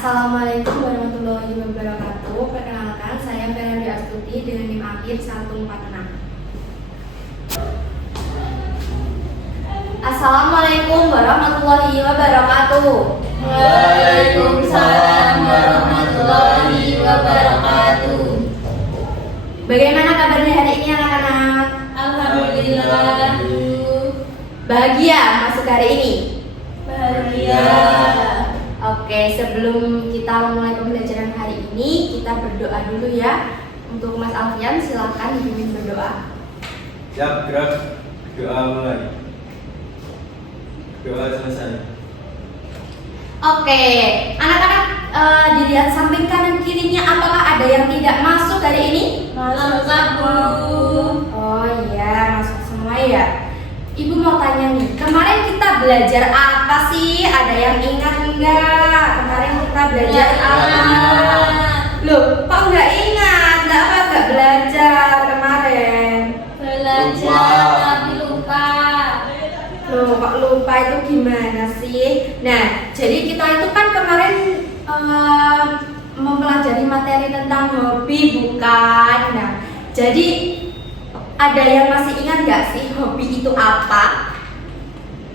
Assalamualaikum warahmatullahi wabarakatuh. Perkenalkan, saya Ferandi Astuti dengan NIM akhir 146. Assalamualaikum warahmatullahi wabarakatuh. Waalaikumsalam warahmatullahi wabarakatuh. Bagaimana kabarnya hari ini anak-anak? Alhamdulillah. Bahagia masuk hari ini? Bahagia. Oke, sebelum kita memulai pembelajaran hari ini, kita berdoa dulu ya. Untuk Mas Alfian, silakan dipimpin berdoa. Siap, gerak. Doa mulai. Doa selesai. Oke, anak-anak dilihat samping kanan kirinya, apakah ada yang tidak masuk hari ini? Lengkap, Bu. Oh iya, masuk semua ya. Ibu mau tanya nih, kemarin kita belajar apa sih? Ada yang ingat enggak? Kemarin kita belajar apa? Loh, kok nggak ingat? Nggak belajar kemarin? Belajar tapi lupa. Loh, kok lupa itu gimana sih? Nah, jadi kita itu kan kemarin mempelajari materi tentang hobi, bukan? Nah, jadi ada yang masih ingat nggak sih hobi itu apa?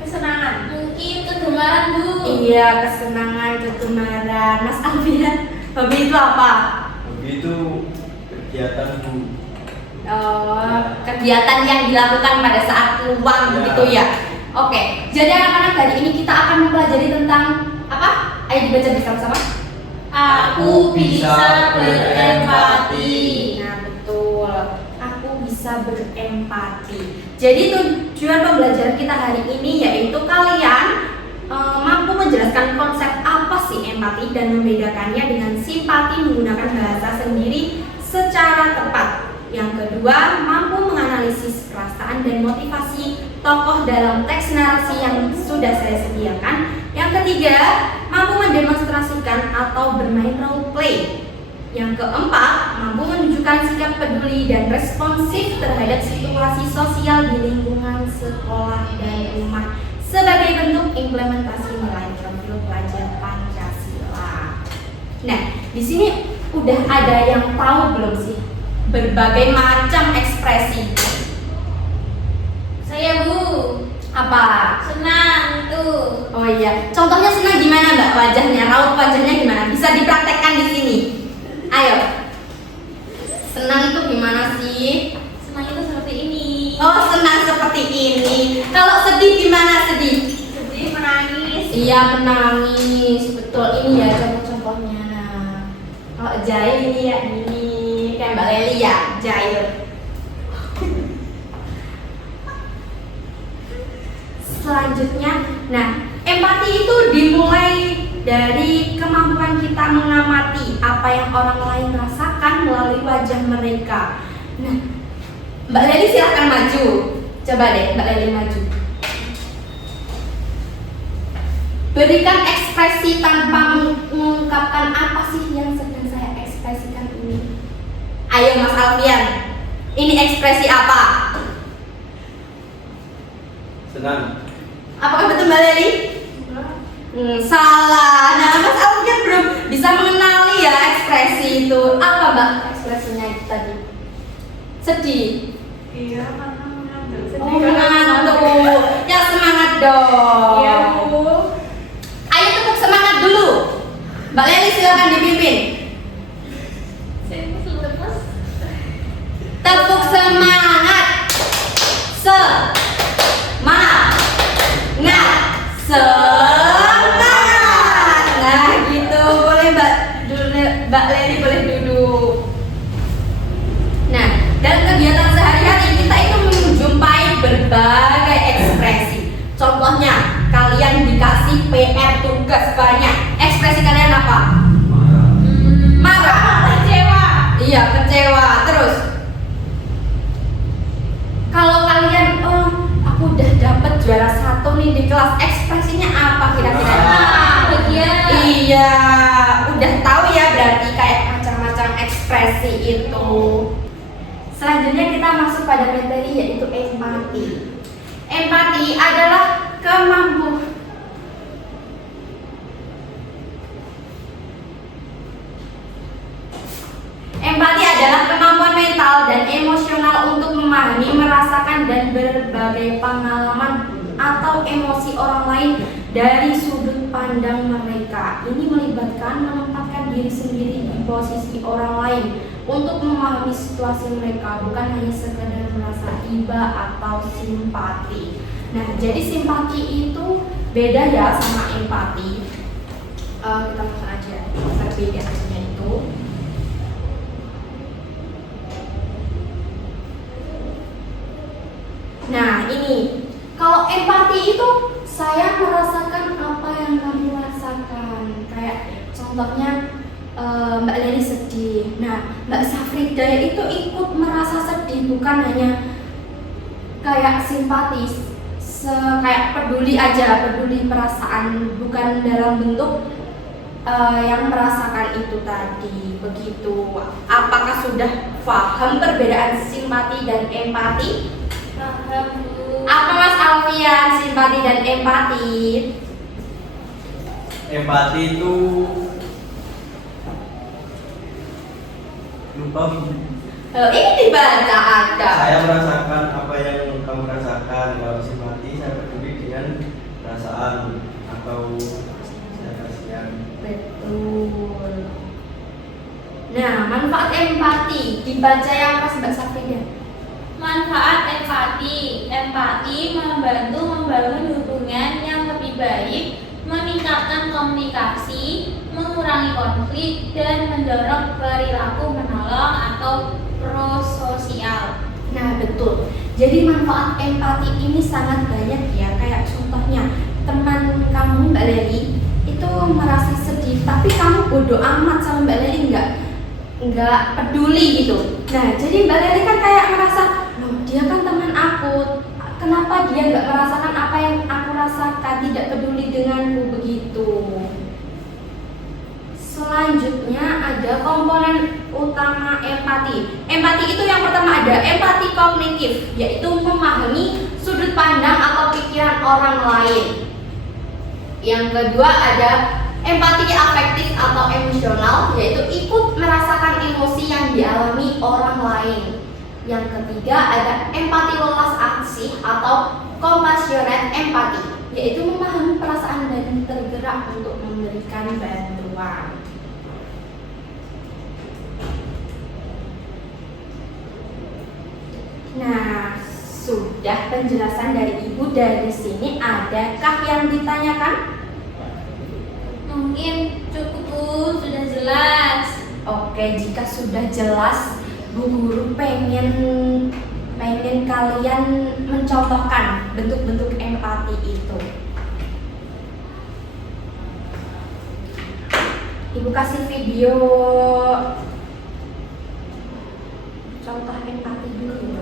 Kesenangan. Mungkin kegemaran, Bu. Iya, kesenangan, kegemaran. Mas Alfian, hobi itu apa? Hobi itu kegiatan Bu. Oh, kegiatan yang dilakukan pada saat luang Ya. gitu ya. Oke, jadi anak-anak hari ini kita akan mempelajari tentang apa? Ayo dibaca bersama-sama. Aku bisa berempati. Nah, betul. Aku bisa berempati. Jadi tujuan pembelajaran kita hari ini yaitu kalian mampu menjelaskan konsep apa sih empati dan membedakannya dengan simpati menggunakan bahasa sendiri secara tepat. Yang kedua, mampu menganalisis perasaan dan motivasi tokoh dalam teks narasi yang sudah saya sediakan. Yang ketiga, mampu mendemonstrasikan atau bermain role play. Yang keempat, mampu menunjukkan sikap peduli dan responsif terhadap situasi sosial di lingkungan sekolah dan rumah sebagai bentuk implementasi nilai profil pelajar Pancasila. Nah, di sini udah ada yang tahu belum sih berbagai macam ekspresi? Saya, Bu. Apa? Senang tuh. Oh iya, contohnya senang gimana Mbak wajahnya? Raut wajahnya gimana? Bisa dipraktekkan di sini. Ayo. Senang itu gimana sih? Senang itu seperti ini. Oh, senang seperti ini. Kalau sedih gimana sedih? Sedih, menangis. Iya, menangis. Betul, ini ya contoh-contohnya. Kalau jahil ini ya, ini kayak Mbak Leli ya, jahil. Selanjutnya, nah, empati itu dimulai dari kemampuan kita mengamati apa yang orang lain rasakan melalui wajah mereka. Nah, Mbak Leli silahkan maju. Coba deh Mbak Leli maju. Berikan ekspresi tanpa mengungkapkan apa sih yang sedang saya ekspresikan ini. Ayo Mas Alfian, ini ekspresi apa? Senang. Apakah betul Mbak Leli? Salah. Nah, Mas Alfian belum bisa mengenali ya ekspresi itu. Apa Mbak ekspresinya itu tadi? Sedih. Iya, karena mengantuk. Oh, mengantuk. Ya semangat dong. Iya, Bu. Ayo tepuk semangat dulu. Mbak Leli silakan dipimpin. Saya lemes. Tepuk semangat. Semangat. Semangat. Nah, gitu. Boleh Mbak Leli boleh duduk. Nah, dalam kegiatan sehari-hari kita itu menjumpai berbagai ekspresi. Contohnya, kalian dikasih PR tugas banyak. Ekspresi kalian apa? Marah. Kecewa. Iya, kecewa. Terus kalau kalian, oh, aku udah dapet juara 1 nih di kelas, ekspresinya apa kira-kira? Bahagia. Iya, udah tahu ya berarti kayak macam-macam ekspresi itu. Selanjutnya kita masuk pada materi yaitu empati. Empati adalah kemampuan emosional untuk memahami, merasakan, dan berbagai pengalaman atau emosi orang lain dari sudut pandang mereka. Ini melibatkan menempatkan diri sendiri di posisi orang lain untuk memahami situasi mereka, bukan hanya sekedar merasa iba atau simpati. Nah, jadi simpati itu beda ya sama empati. Kita langsung aja perbedaannya itu. Nah, ini kalau empati itu saya merasakan apa yang kamu rasakan. Kayak contohnya Mbak Leli sedih. Nah, Mbak Safrida itu ikut merasa sedih, bukan hanya kayak simpatis, kayak peduli aja, peduli perasaan, bukan dalam bentuk yang merasakan itu tadi. Begitu. Apakah sudah paham perbedaan simpati dan empati? Paham, Bu. Apa Mas Alfian simpati dan empati? Empati itu lupa. Ini dibaca ada. Saya merasakan apa yang kamu rasakan. Kalau simpati saya peduli dengan perasaan atau saya kasihan. Betul. Nah, manfaat empati dibaca yang pas Mbak Safrida. Manfaat empati. Empati membantu membangun hubungan yang lebih baik, meningkatkan komunikasi, mengurangi konflik, dan mendorong perilaku menolong atau prososial. Nah, betul. Jadi manfaat empati ini sangat banyak ya. Kayak contohnya teman kamu Mbak Leli itu merasa sedih, tapi kamu bodoh amat sama Mbak Leli, nggak peduli gitu. Nah, jadi Mbak Leli kan kayak merasa, loh dia kan teman aku, kenapa dia nggak merasakan apa yang aku rasakan, tidak peduli denganku, begitu. Selanjutnya ada komponen utama empati. Empati itu yang pertama ada empati kognitif, yaitu memahami sudut pandang atau pikiran orang lain. Yang kedua ada empati afektif atau emosional, yaitu ikut merasakan emosi yang dialami orang lain. Yang ketiga ada empati welas asih atau compassionate empathy, yaitu memahami perasaan dan tergerak untuk memberikan bantuan. Nah, sudah penjelasan dari Ibu. Dari sini adakah yang ditanyakan? Mungkin cukup, Bu, sudah jelas. Oke, jika sudah jelas, Bu Guru pengen kalian mencontohkan bentuk-bentuk empati itu. Ibu kasih video contoh empati dulu.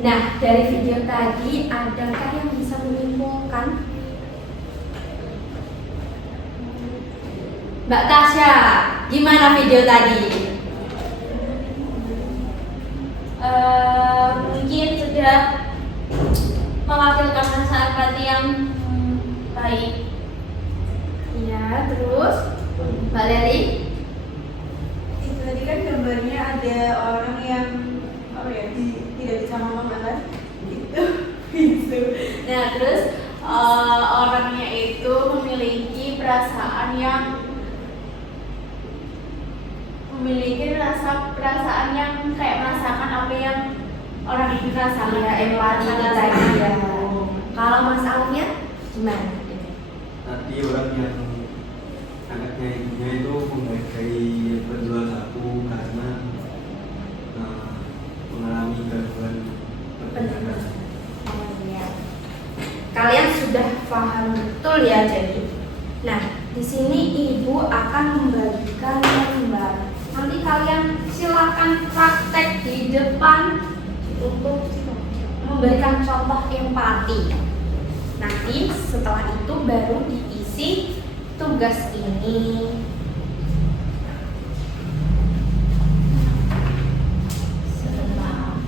Nah, dari video tadi adakah yang bisa menyimpulkan? Mbak Tasya, gimana video tadi? Mungkin sudah mewakilkan rasa empati yang baik. Ya, terus Mbak Leli? Itu tadi kan gambarnya ada orang yang tidak bisa Bisu. Nah, terus orangnya itu memiliki perasaan yang kayak merasakan apa yang orang itu rasakan, ya, empati tadi ya. Kalau masalahnya gimana? Tadi orang yang anaknya ibunya itu menghargai penjual sapu karena mengalami gangguan perkembangan. Oh iya. Kalian sudah paham betul ya, jadi. Nah, di sini ibu akan membagikan lembar. Nanti kalian silakan praktek di depan untuk memberikan contoh empati. Nanti setelah itu baru diisi tugas ini. Sebentar.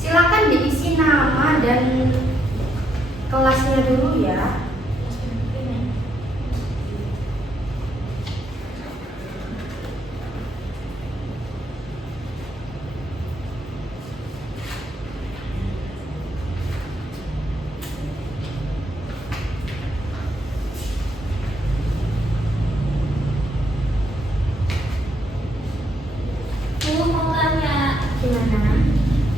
Silakan diisi nama dan kelasnya dulu ya. Bu, mau tanya, Gimana?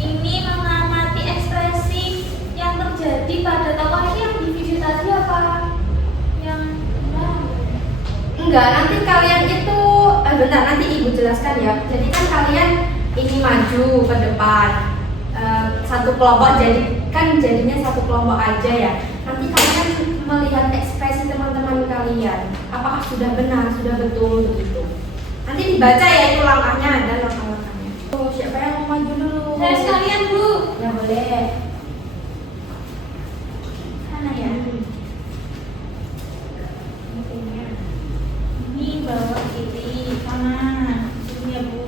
ini mengamati ekspresi yang terjadi pada tokoh ini yang di video tadi apa? Yang Enggak, nanti kalian itu bentar, nanti ibu jelaskan ya. Jadi kan kalian ini maju ke depan satu kelompok, jadi kan jadinya satu kelompok aja ya. Nanti kalian melihat ekspresi teman-teman kalian, apakah sudah benar, sudah betul begitu. Nanti dibaca ya itu langkahnya, ada langkah-langkahnya. Oh, siapa yang mau maju dulu? Saya sekalian, Bu. Ya boleh. Mana ya? Ini bawa kiri, kanan. Ini ya, Bu.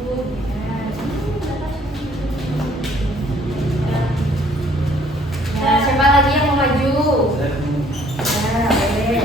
Ya, siapa lagi yang mau maju? Saya Ya, boleh.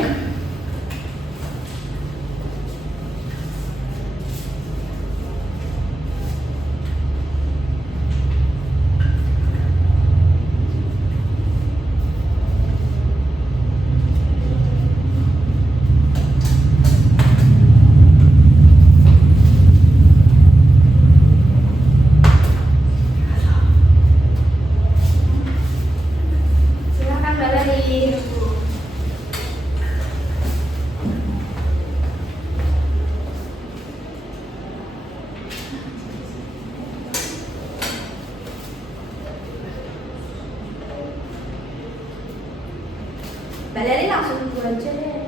Silakan Mbak Lali. Mbak Lali langsung dulu aja deh.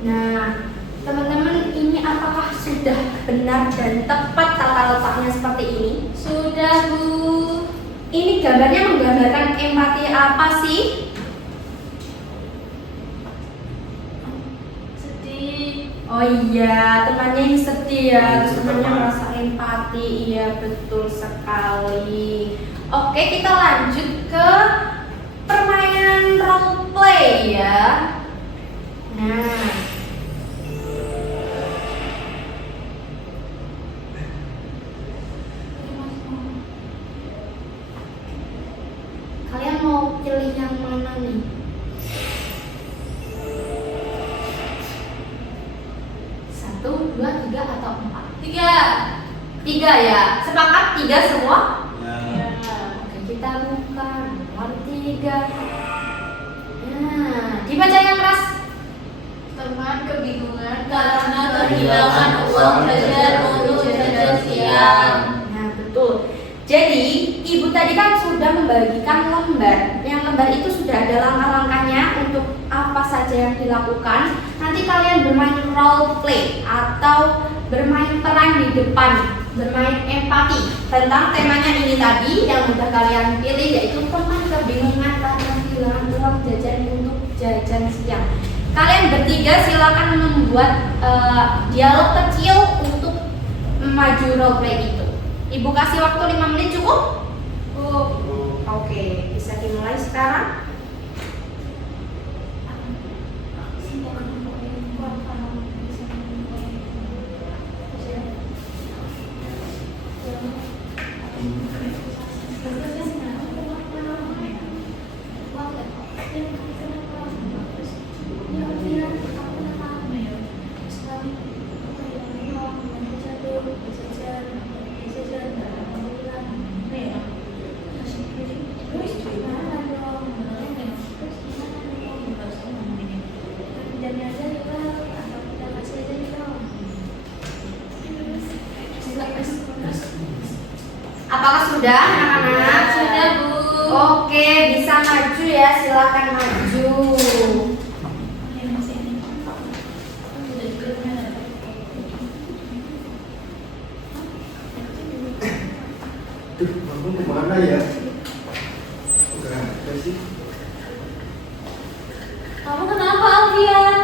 Nah, teman-teman, ini apakah sudah benar dan tepat tata letaknya seperti ini? Sudah, Bu. Ini gambarnya menggambarkan empati apa sih? Sedih. Oh iya, temannya ini sedih ya, terus temannya merasa empati, iya betul sekali. Oke, kita lanjut ke permainan role play ya. Nah, kalian mau pilih yang mana nih? Satu, dua, tiga, atau empat? 3. Tiga ya, sepakat tiga semua? ya Oke, kita buka nomor tiga. Nah, dibaca yang keras. Teman kebingungan karena kehilangan uang jajan untuk jajan siang. Nah, betul. Jadi, ibu tadi kan sudah membagikan lembar yang yang kembar itu sudah ada langkah-langkahnya untuk apa saja yang dilakukan. Nanti kalian bermain role play atau bermain peran di depan, bermain empati tentang temanya ini tadi yang udah kalian pilih, yaitu teman kebingungan karena kehilangan uang jajan untuk jajan siang. Kalian bertiga silakan membuat dialog kecil untuk maju role play itu. Ibu kasih waktu 5 menit cukup? Oke, bisa dimulai sekarang. Apakah sudah anak-anak? Sudah, Bu. Oke, bisa maju ya, silakan maju. Duh, aku kemana ya? Udah ada sih. Kamu kenapa, Alfian?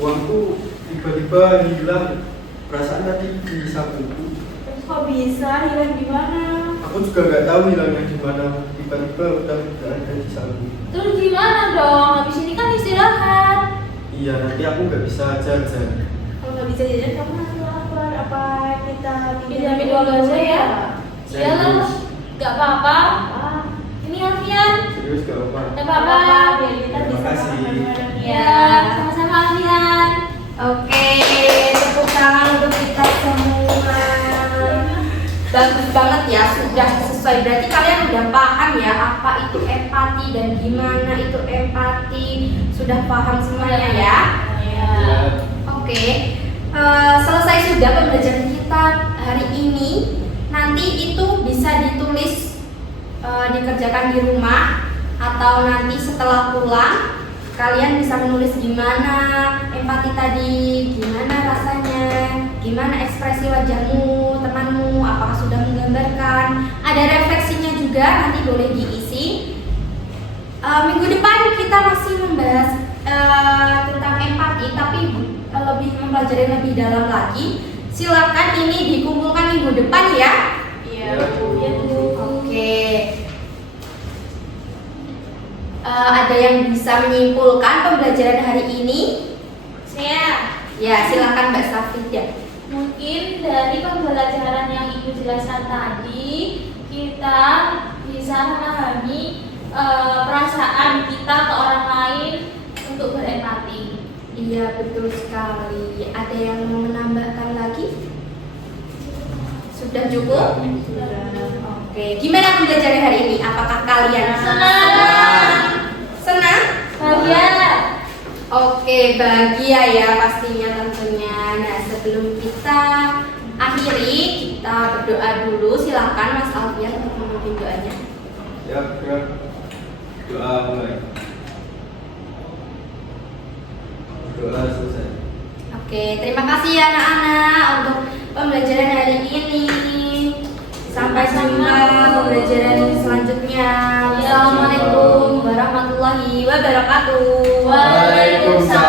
Uangku tiba-tiba hilang. Perasaan tadi di sakuku. Kok bisa hilang di mana? Aku juga nggak tahu hilangnya di mana. Tiba-tiba udah ada di saku. Terus gimana dong? Habis ini kan istirahat. Iya, nanti aku nggak bisa jajan. Kalau nggak bisa jajan, kamu nanti lapar. Apa kita Pinjamin uang aja ya? Iya lah, nggak apa-apa. Ini Alfian. Serius gak apa-apa. Nggak apa-apa. Biar kita Terima bisa kasih. makan bareng Ya, sama-sama Alfian. Oke, tepuk tangan untuk kita semua. Bagus banget ya, sudah sesuai. Berarti kalian udah paham ya apa itu empati dan gimana itu empati. Sudah paham semuanya ya? Ya. Oke, selesai sudah pembelajaran kita hari ini. Nanti itu bisa ditulis, dikerjakan di rumah, atau nanti setelah pulang kalian bisa menulis gimana empati tadi, gimana rasanya, gimana ekspresi wajahmu, temanmu, apakah sudah menggambarkan. Ada refleksinya juga, nanti boleh diisi. Minggu depan kita masih membahas tentang empati, tapi lebih mempelajari lebih dalam lagi. Silakan ini dikumpulkan minggu depan ya. Iya, Bu. Iya, Bu. Oke. Ada yang bisa menyimpulkan pembelajaran hari ini? Saya Ya, silakan Mbak Safida. mungkin dari pembelajaran yang Ibu jelaskan tadi, kita bisa memahami perasaan kita ke orang lain untuk berempati. Iya, betul sekali. Ada yang mau menambahkan lagi? Sudah cukup? Oke. Gimana pembelajaran hari ini? Apakah kalian Senang. Senang? Bahagia. Oke, bahagia ya pastinya tentunya. Nah, sebelum kita akhiri, kita berdoa dulu. Silakan Mas Alfian untuk memimpin doanya. Ya, doa mulai. Doa selesai. Oke, terima kasih ya anak-anak untuk pembelajaran hari ini. Sampai jumpa pembelajaran selanjutnya. Assalamualaikum warahmatullahi wabarakatuh. Waalaikumsalam.